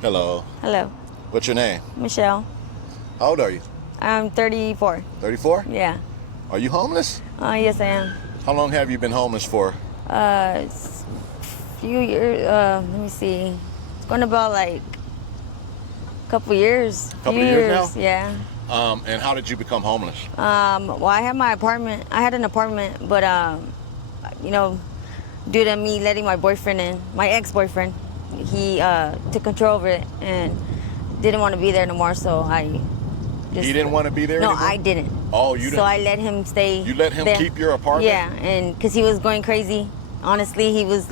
Hello. Hello, What's your name? Michelle. How old are you? I'm 34. 34? Yeah. Are you homeless? Yes, I am. How long have you been homeless for? It's few years. Let me see. It's going about like a couple years. Couple few of years now? Yeah. And how did you become homeless? Well, I had my apartment. I had an apartment, but you know, due to me letting my boyfriend in, my ex-boyfriend, he took control of it and didn't want to be there no more. So I just. He didn't want to be there No, anymore? I didn't. Oh, you didn't? So I let him stay. You let him there. keep your apartment? Yeah, and because he was going crazy. Honestly, he was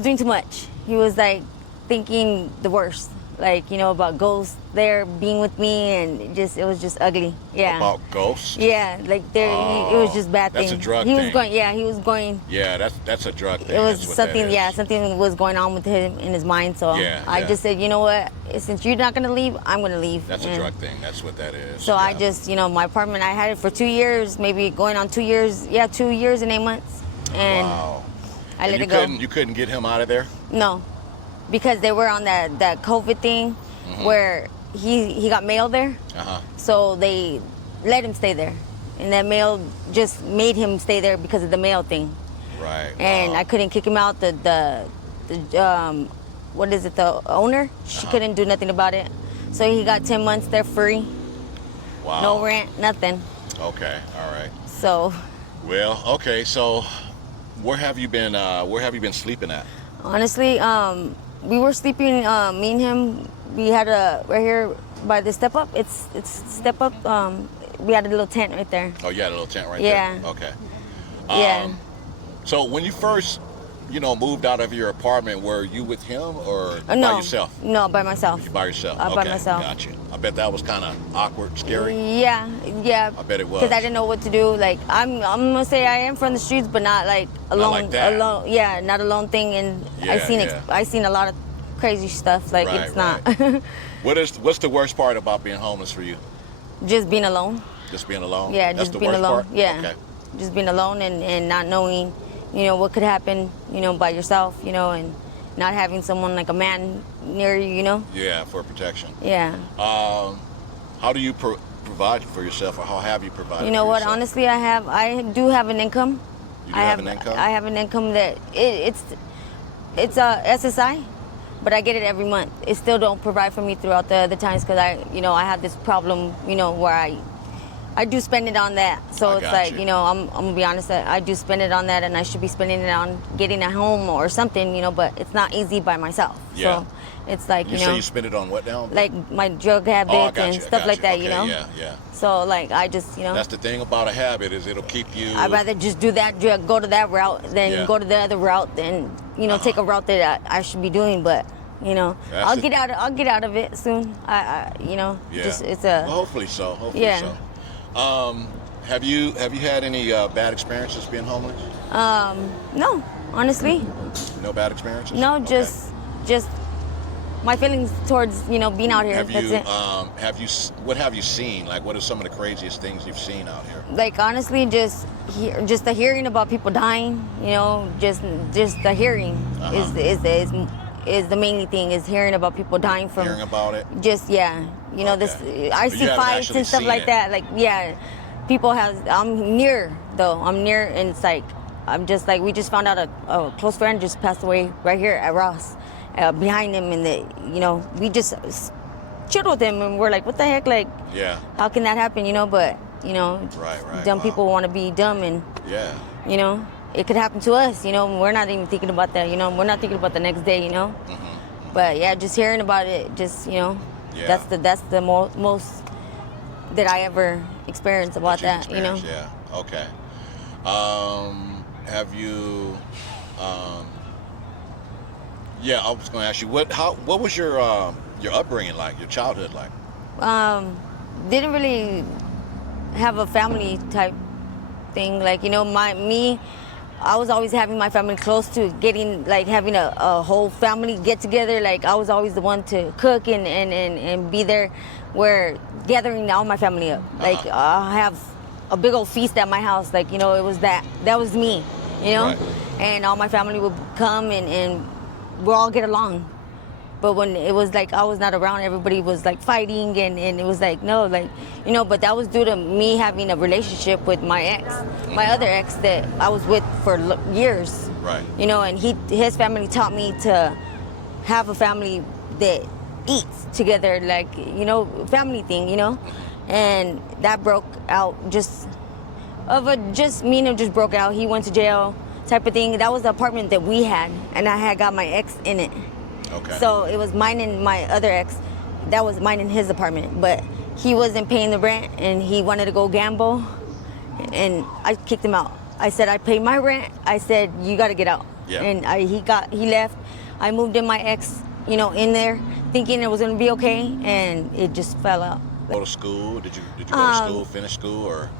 doing too much. He was like thinking the worst, like about ghosts there being with me, and it was just ugly. Yeah. About ghosts? Yeah, like there, it was just bad that's thing. a drug he thing. was going. Yeah, he was going. Yeah, that's a drug thing. It was That's what that something. is. Yeah, something was going on with him in his mind. So Yeah, I yeah. just said, you know what? Since you're not gonna leave, I'm gonna leave. That's a And drug thing. That's what that is. so I Yeah. just, my apartment, I had it for 2 years, maybe going on 2 years. Yeah, 2 years and 8 months, and Wow. I let And it go. You couldn't get him out of there? No, because they were on that COVID thing, where he got mail there, Uh-huh. so they let him stay there, and that mail just made him stay there because of the mail thing, Right. and I couldn't kick him out. The what is it? The owner, she couldn't do nothing about it, so he got 10 months there free, Wow. no rent, nothing. Okay. All right. So Well, okay. So where have you been sleeping at? honestly, we were sleeping. Me and him, we had right here by the step up. It's step up. We had a little tent right there. Oh, you had a little tent right Yeah. there? Okay. Yeah. So when you first, moved out of your apartment, were you with him or by No, yourself? no, by myself. You by yourself? By Okay, myself. Gotcha. I bet that was kind of awkward, scary. Yeah, yeah. I bet it was. Because I didn't know what to do. Like I'm gonna say I am from the streets, but not like alone. like that. Alone. Yeah, not alone thing. And Yeah, yeah. I seen a lot of crazy stuff. Like Right, it's not What's the worst part about being homeless for you? just being alone. Just being alone? Yeah, That's just the being worst alone. part? Yeah, Okay. just being alone and not knowing, what could happen, by yourself, and not having someone like a man near you. Yeah, for protection. Yeah. How do you provide for yourself, or how have you provided? You know for what? yourself? Honestly, I do have an income. You do have an income? I have an income that it's a SSI, but I get it every month. It still don't provide for me throughout the other times because I have this problem, where I do spend it on that. So I it's got like, you. I'm gonna be honest, I do spend it on that, and I should be spending it on getting a home or something, but it's not easy by myself. Yeah. So it's like, You say you spend it on what now? like my drug habits Oh, I got and you, I stuff got like you. that, Okay, Yeah. So like I just, That's the thing about a habit, is it'll keep you. I'd rather just do that drug, go to that route than Yeah. go to the other route than take a route that I should be doing. But I'll get out of it soon. Yeah. just it's a Well, hopefully so. Hopefully Yeah. so. Have you had any bad experiences being homeless? no, honestly, No bad experiences? no, Okay. just my feelings towards being out here. Have That's you it. what have you seen? Like, what are some of the craziest things you've seen out here? Like honestly, just the hearing about people dying. Just the hearing is the main thing, is hearing about people dying from Hearing about it? just this I But see you haven't fights actually and stuff seen like it. that. Like people have. I'm near, and it's like I'm just like, we just found out a close friend just passed away right here at Ross, behind him, and we just chilled with him, and we're like, what the heck, like Yeah. how can that happen, but Right. dumb Wow. people want to be dumb, and Yeah. it could happen to us, we're not even thinking about that, we're not thinking about the next day, but yeah, just hearing about it, just Yeah. that's the most that I ever experienced about You've that, experienced, Yeah. Okay. Have you? Yeah, I was going to ask you what was your upbringing like? Your childhood like? Didn't really have a family type thing, like I was always having my family close to getting, like having a whole family get together. Like I was always the one to cook and be there, where gathering all my family up. Like I have a big old feast at my house. Like it was that was me, Right. and all my family would come and we'll all get along. But when it was like I was not around, everybody was like fighting, and it was like, no, like, you know, but that was due to me having a relationship with my ex, my other ex that I was with for years. Right. You know, and his family taught me to have a family that eats together, like, you know, family thing, you know. And that broke out just me and him just broke out. He went to jail type of thing. That was the apartment that we had, and I had got my ex in it. Okay. So it was mine and my other ex. That was mine in his apartment, but he wasn't paying the rent, and he wanted to go gamble, and I kicked him out. I said, I paid my rent. I said, you got to get out. Yeah. And he left. I moved in my ex, you know, in there, thinking it was gonna be okay, and it just fell out. Go to school? Did you go to school, finish school, or?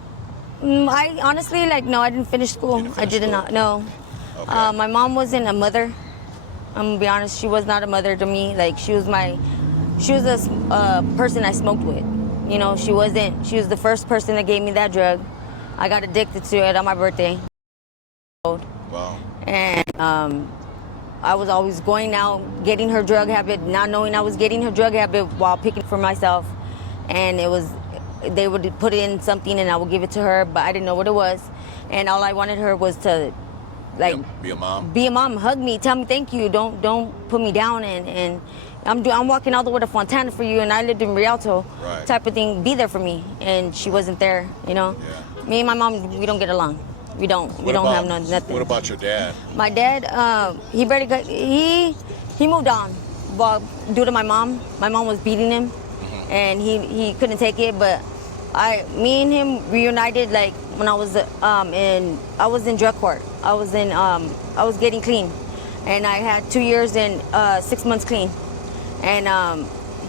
I honestly, like, no, I didn't finish school. You didn't I finish did school? not. No. Okay. My mom wasn't a mother. I'm gonna be honest. She was not a mother to me. Like, she was a person I smoked with. You know, she was the first person that gave me that drug. I got addicted to it on my birthday. Wow. And I was always going out, getting her drug habit, not knowing I was getting her drug habit while picking for myself. And they would put in something and I would give it to her, but I didn't know what it was. And all I wanted her was to, like, Be a mom. Be a mom, hug me, tell me thank you, don't put me down, and I'm walking all the way to Fontana for you, and I lived in Rialto, Right. type of thing. Be there for me, and she wasn't there. You know, Yeah. me and my mom, we don't get along. We don't have nothing. What about your dad? My dad, he barely got, he moved on, well, due to my mom. My mom was beating him, and he couldn't take it. But me and him reunited like when I was in drug court. I was getting clean, and I had 2 years and 6 months clean, and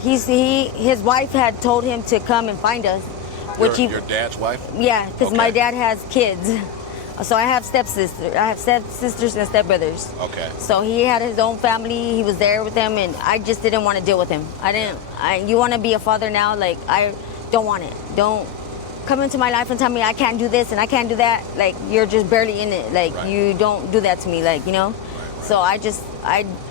his wife had told him to come and find us, Your dad's wife? yeah, because my Okay. dad has kids. So I have stepsisters. I have stepsisters and stepbrothers. Okay. So he had his own family. He was there with them, and I just didn't want to deal with him. You want to be a father now? Like, I don't want it. Don't come into my life and tell me I can't do this and I can't do that. Like, you're just barely in it. Like, Right. you don't do that to me. Like, you know. Right. So I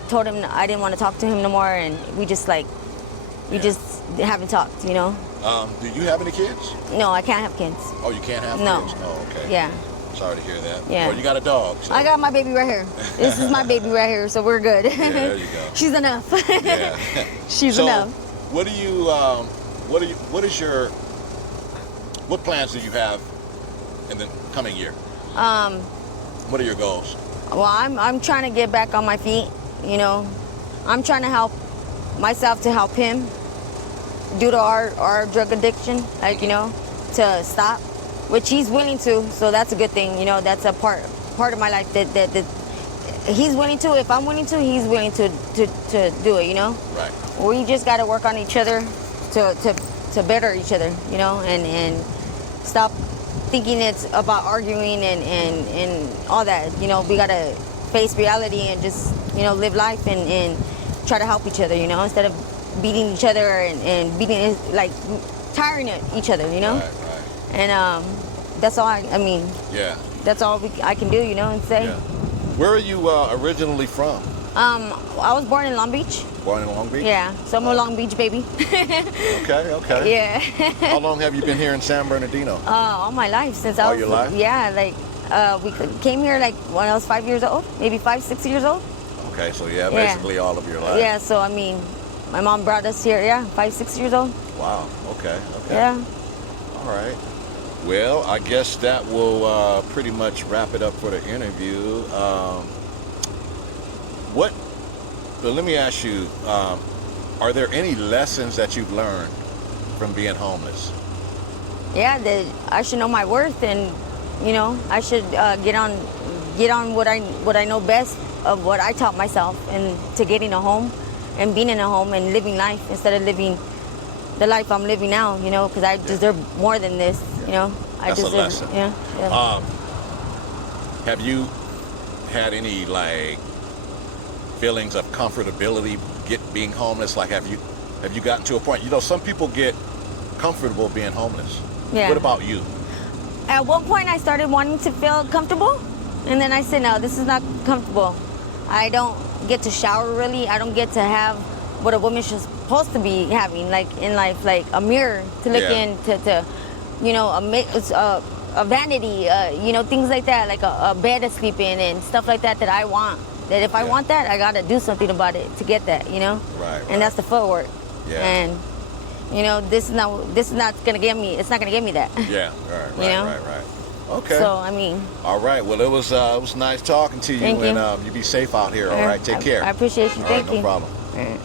told him I didn't want to talk to him no more, and we just just haven't talked. You know. Do you have any kids? No, I can't have kids. Oh, you can't have No. kids? Oh, okay. Yeah. Sorry to hear that. Yeah. Well, you got a dog. So. I got my baby right here. This is my baby right here, so we're good. Yeah, there you go. She's enough. Yeah. She's so, enough. what plans do you have in the coming year? What are your goals? Well, I'm trying to get back on my feet. You know, I'm trying to help myself to help him due to our drug addiction. Like, you know, to stop, which he's willing to. So that's a good thing. You know, that's a part of my life that he's willing to. If I'm willing to, he's willing to do it. You know. Right. We just got to work on each other to better each other, you know, and stop thinking it's about arguing and all that. You know, we got to face reality and just, you know, live life and try to help each other, you know, instead of beating each other and beating, like, tiring each other, you know. Right. And that's all I mean, Yeah. that's all I can do, you know, and say. Yeah. Where are you originally from? I was born in Long Beach. Born in Long Beach? Yeah, so I'm a Long Beach baby. Okay. Yeah. How long have you been here in San Bernardino? All my life since I All was. your life? Yeah, like we came here like when I was 5 years old, maybe 5, 6 years old. Okay, so basically all of your life. Yeah, so I mean, my mom brought us here. Yeah, 5, 6 years old. Wow. Okay. Yeah. All right. Well, I guess that will pretty much wrap it up for the interview. Let me ask you, are there any lessons that you've learned from being homeless? Yeah, that I should know my worth, and you know, I should get on what I know best of what I taught myself, and to getting a home and being in a home and living life instead of living the life I'm living now, you know, because I deserve more than this, you know. That's a lesson. Yeah. Have you had any feelings of comfortability being homeless? Like, have you gotten to a point? You know, some people get comfortable being homeless. Yeah. What about you? At one point, I started wanting to feel comfortable, and then I said, no, this is not comfortable. I don't get to shower really. I don't get to have what a woman should supposed to be having, like in life, like a mirror to look Yeah. in, to you know, a vanity, you know, things like that, like a bed to sleep in and stuff like that I want. That if I Yeah. want that, I gotta do something about it to get that, you know. Right. And that's the footwork. Yeah. And you know, this is not gonna give me. It's not gonna give me that. Yeah. Right. You know? Right. Okay. So I mean, All right. Well, it was nice talking to you, Thank you. and you be safe out here. All right. Take care. I appreciate you. All Thank right, you. no problem. All right.